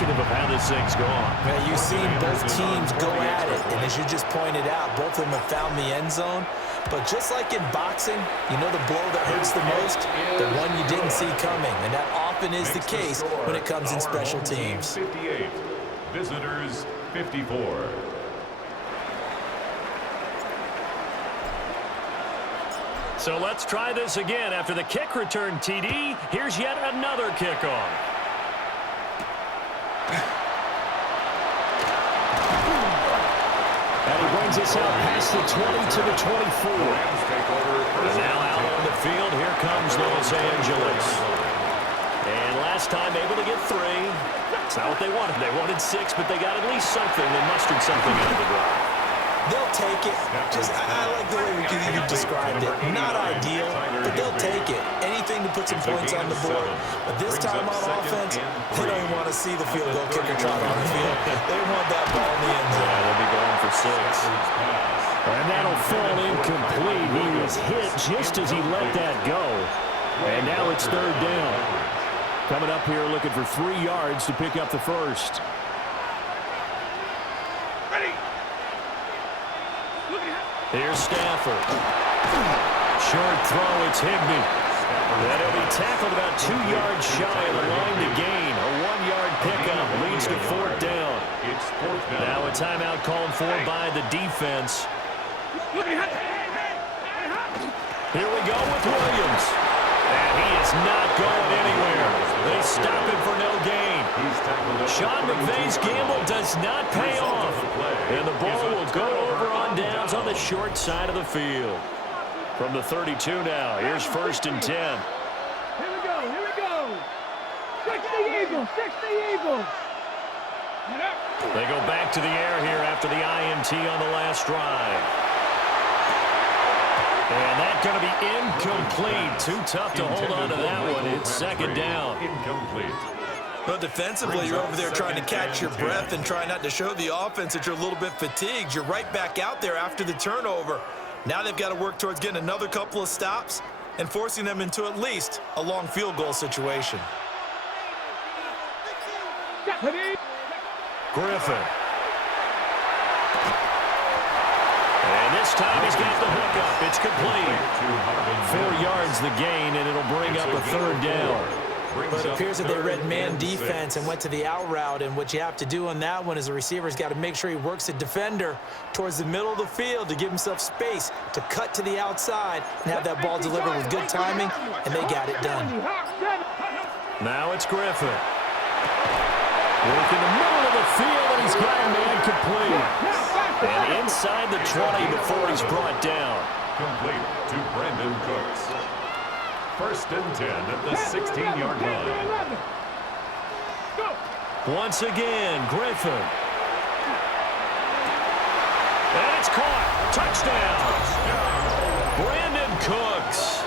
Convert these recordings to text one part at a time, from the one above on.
indicative of how this thing's gone. Well, you've seen both teams go at it, and as you just pointed out, both of them have found the end zone. But just like in boxing, you know the blow that hurts the most? The one you didn't see coming, and that often is the case when it comes in special teams. 58, visitors 54. So let's try this again. After the kick return TD, here's yet another kickoff. And he brings us out past the 20 to the 24. And now out on the field, here comes Los Angeles. And last time able to get 3. It's not what they wanted. They wanted 6, but they got at least something. They mustered something out of the drive. They'll take it. I like the way you described it. Not ideal, but they'll take it. Anything to put some points on the board. But this time on offense, they don't even want to see the field goal kicker trot on the field. They want that ball in the end zone. Yeah, they'll be going for 6. And that'll fall incomplete. He was hit just as he let that go. And now it's 3rd down. Coming up here looking for 3 yards to pick up the first. Here's Stafford. Short throw, it's Higbee. And he'll be tackled about 2 yards shy of the line to gain. A 1-yard pickup leads to 4th down. Now a timeout called for by the defense. Here we go with Williams. And he is not going anywhere. They stop him for no gain. Sean McVay's gamble does not pay off. And the ball will go over on downs on the short side of the field. From the 32 now, here's 1st and 10. Here we go, here we go. 60 Eagles, 60 Eagles. They go back to the air here after the INT on the last drive. And that's going to be incomplete. Too tough to hold on to that one. It's 2nd down. Incomplete. Well, defensively, you're over there trying to catch your breath and try not to show the offense that you're a little bit fatigued. You're right back out there after the turnover. Now they've got to work towards getting another couple of stops and forcing them into at least a long field goal situation. Griffin. And this time he's got the hook up. It's complete. 4 yards the gain, and it'll bring up a 3rd down. But it appears that they read man defense and went to the out route, and what you have to do on that one is the receiver's got to make sure he works the defender towards the middle of the field to give himself space to cut to the outside and have that ball delivered with good timing, and they got it done. Now it's Griffin. Work in the middle of the field, and he's got a man complete. And inside the 20 before he's brought down. Complete to Brandon Cooks. 1st and 10 at the 16-yard line. Once again, Griffin. And it's caught. Touchdown. Brandon Cooks.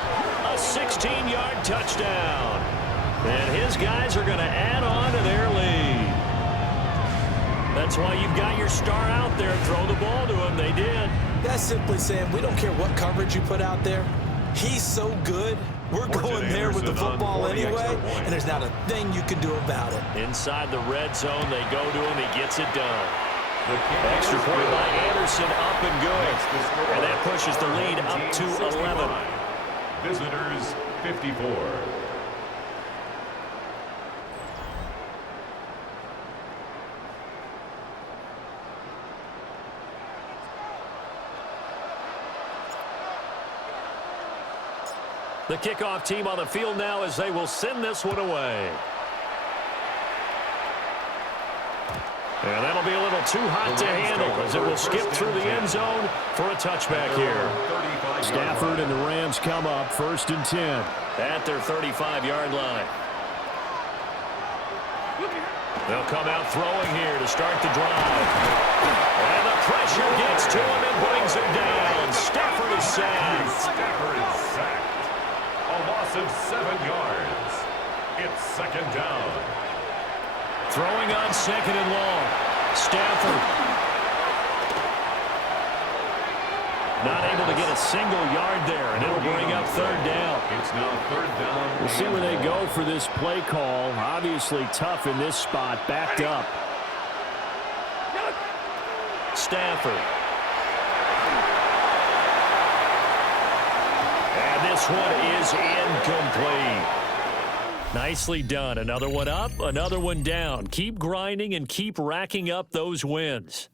A 16-yard touchdown. And his guys are going to add on to their lead. That's why you've got your star out there. Throw the ball to him. They did. That's simply saying we don't care what coverage you put out there. He's so good. We're going there with the football anyway, and there's not a thing you can do about it. Inside the red zone, they go to him. He gets it done. Extra point by Anderson, up and good. And that pushes the lead up to 11. Visitors 54. The kickoff team on the field now as they will send this one away. And that'll be a little too hot to handle as it will skip through the end zone for a touchback here. Stafford and the Rams come up 1st and 10 at their 35-yard line. They'll come out throwing here to start the drive. And the pressure gets to him and brings him down. Stafford is sacked. Stafford is sacked. A loss of 7 yards. It's 2nd down. Throwing on 2nd and long. Stafford. Not able to get a single yard there, and it'll bring up third down. It's now third down. We'll see where they go for this play call. Obviously tough in this spot, backed up. Stafford. And this one is incomplete. Nicely done. Another one up, another one down. Keep grinding and keep racking up those wins.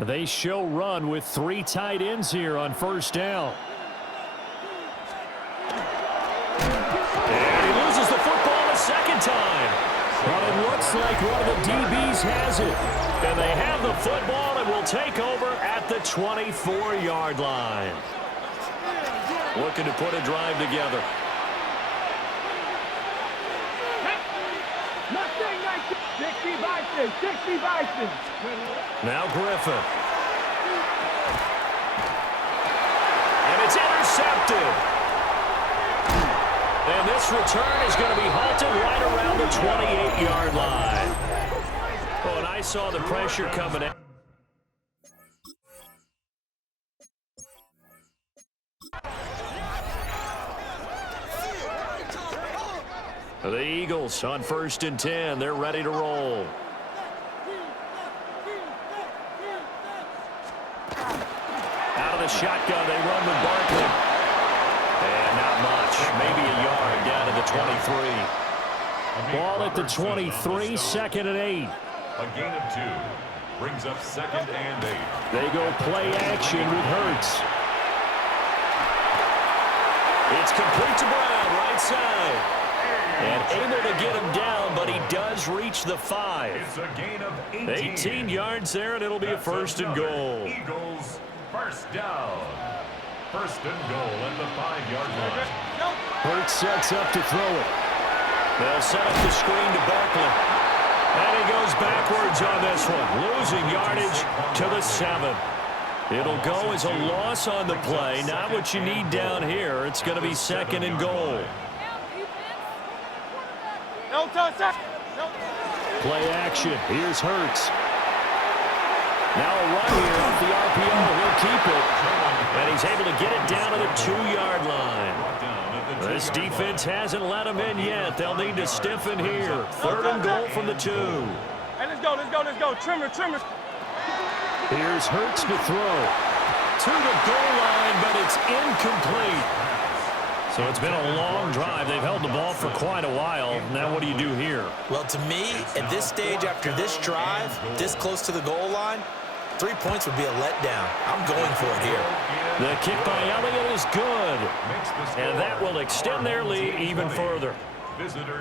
They show run with 3 tight ends here on first down. And he loses the football a second time. But it looks like one of the DBs has it. And they have the football and will take over at the 24-yard line. Looking to put a drive together. Now Griffin. And it's intercepted. And this return is going to be halted right around the 28-yard line. Oh, and I saw the pressure coming in. The Eagles on 1st and 10. They're ready to roll. Out of the shotgun, they run with Barkley. And not much. Maybe a yard down to the 23. Ball at the 23, 2nd and 8. A gain of 2. Brings up 2nd and 8. They go play action with Hurts. It's complete to Brown, right side. And able to get him down, but he does reach the 5. It's a gain of 18. 18 yards there, and it'll be a 1st and goal. Eagles, first down. 1st and goal at the 5-yard line. Hurts sets up to throw it. They'll set up the screen to Barkley. And he goes backwards on this one, losing yardage to the 7. It'll go as a loss on the play. Not what you need down here. It's going to be 2nd and goal. Play action. Here's Hurts. Now a run here off the RPO. He'll keep it. And he's able to get it down to the 2-yard line. This defense hasn't let him in yet. They'll need to stiffen here. 3rd and goal from the 2. Hey, let's go. Trimmer. Here's Hurts to throw. to the goal line, but it's incomplete. So it's been a long drive. They've held the ball for quite a while. Now what do you do here? Well, to me, at this stage after this drive, this close to the goal line, 3 points would be a letdown. I'm going for it here. The kick by Elliott is good. And that will extend their lead even further.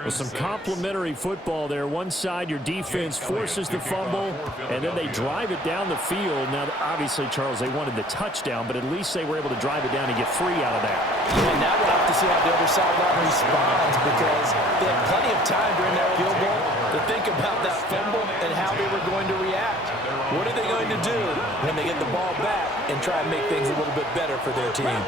With some complimentary football there. One side, your defense forces the fumble, and then they drive it down the field. Now, obviously, Charles, they wanted the touchdown, but at least they were able to drive it down and get 3 out of that. And now we'll have to see how the other sideline responds, because they had plenty of time during that field goal to think about that fumble and how they were going to react. What are they going to do when they get the ball back and try and make things a little bit better for their team?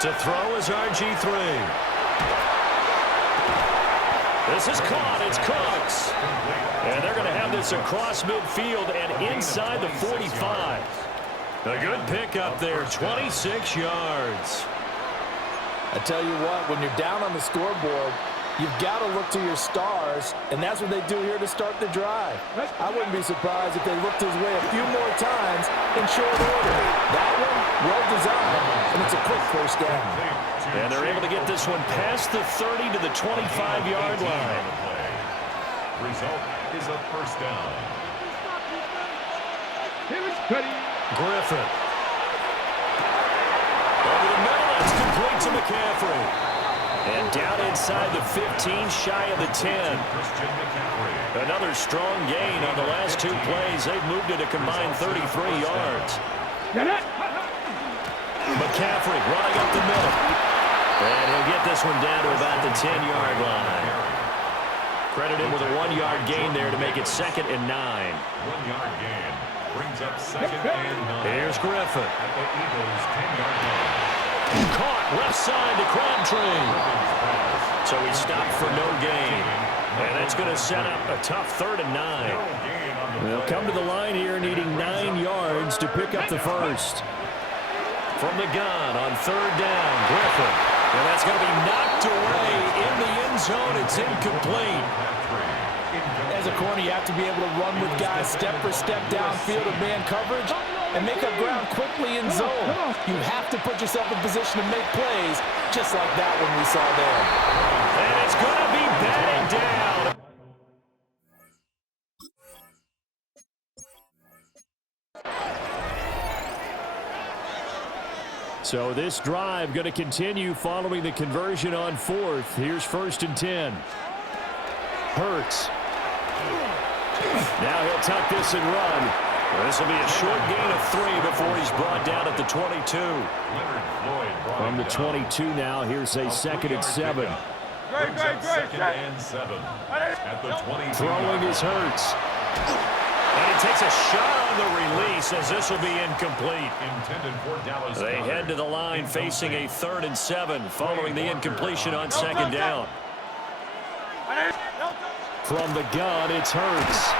To throw is RG3. This is caught. It's Cooks. And they're going to have this across midfield and inside the 45. A good pickup there, 26 yards. I tell you what, when you're down on the scoreboard, you've got to look to your stars, and that's what they do here to start the drive. I wouldn't be surprised if they looked his way a few more times in short order. That one, well designed, and it's a quick first down. And they're able to get this one past the 30 to the 25-yard line. Result is a first down. Griffin. Over the middle, that's complete to McCaffrey. And down inside the 15, shy of the 10. Another strong gain on the last 2 plays. They've moved it a combined 33 yards. McCaffrey running up the middle. And he'll get this one down to about the 10-yard line. Credit him with a 1-yard gain there to make it 2nd and 9. 1-yard gain brings up 2nd and 9. Here's Griffin. At the Eagles' 10-yard line. Caught left side to Crabtree. So he stopped for no gain. And that's going to set up a tough 3rd and 9. They'll come to the line here needing 9 yards to pick up the first. From the gun on 3rd down, Griffin. And that's going to be knocked away in the end zone. It's incomplete. As a corner, you have to be able to run with guys step for step downfield of man coverage and make up ground quickly in zone. You have to put yourself in position to make plays, just like that one we saw there. And it's going to be batted down. So this drive going to continue following the conversion on 4th. Here's 1st and 10. Hurts. Now he'll tuck this and run. This will be a short gain of 3 before he's brought down at the 22. From the 22 now, here's a 2nd and 7. Second and 7. At the 22. Throwing is Hurts. And he takes a shot on the release as this will be incomplete. Intended for Dallas. They head to the line facing a 3rd and 7 following the incompletion on 2nd down. From the gun, it's Hurts.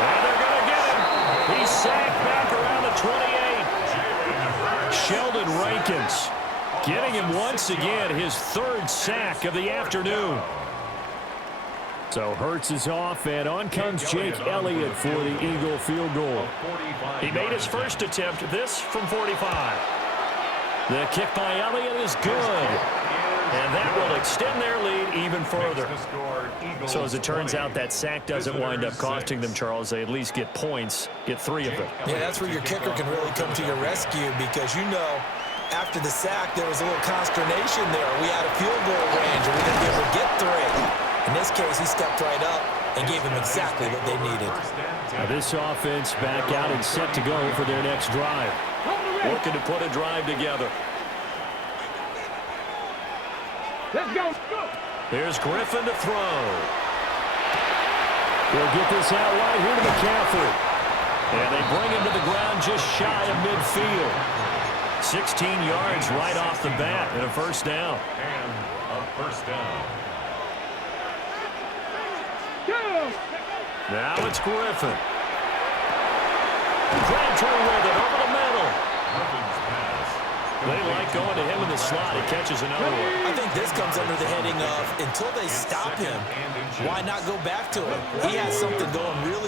And they're going to get him. He's sacked back around the 28. Sheldon Rankins getting him once again, his 3rd sack of the afternoon. So Hurts is off, and on comes Jake Elliott for the Eagle field goal. He made his first attempt, this from 45. The kick by Elliott is good. And that will extend their lead even further. So as it turns out, that sack doesn't wind up costing them, Charles. They at least get points, get 3 of them. Yeah, that's where your kicker can really come to your rescue, because you know after the sack there was a little consternation there. Are we out of field goal range? Are we going to be able to get 3? In this case, he stepped right up and gave them exactly what they needed. Now this offense back out and set to go for their next drive. Looking to put a drive together. Let's go. Here's Griffin to throw. They'll get this out right here to McCaffrey. And they bring him to the ground just shy of midfield. 16 yards right off the bat and a first down. And a first down. Now it's Griffin. Crabtree with it over the middle. They like going to him in the slot. He catches another one. I think this comes under the heading of, until they stop him, why not go back to him? He has something going really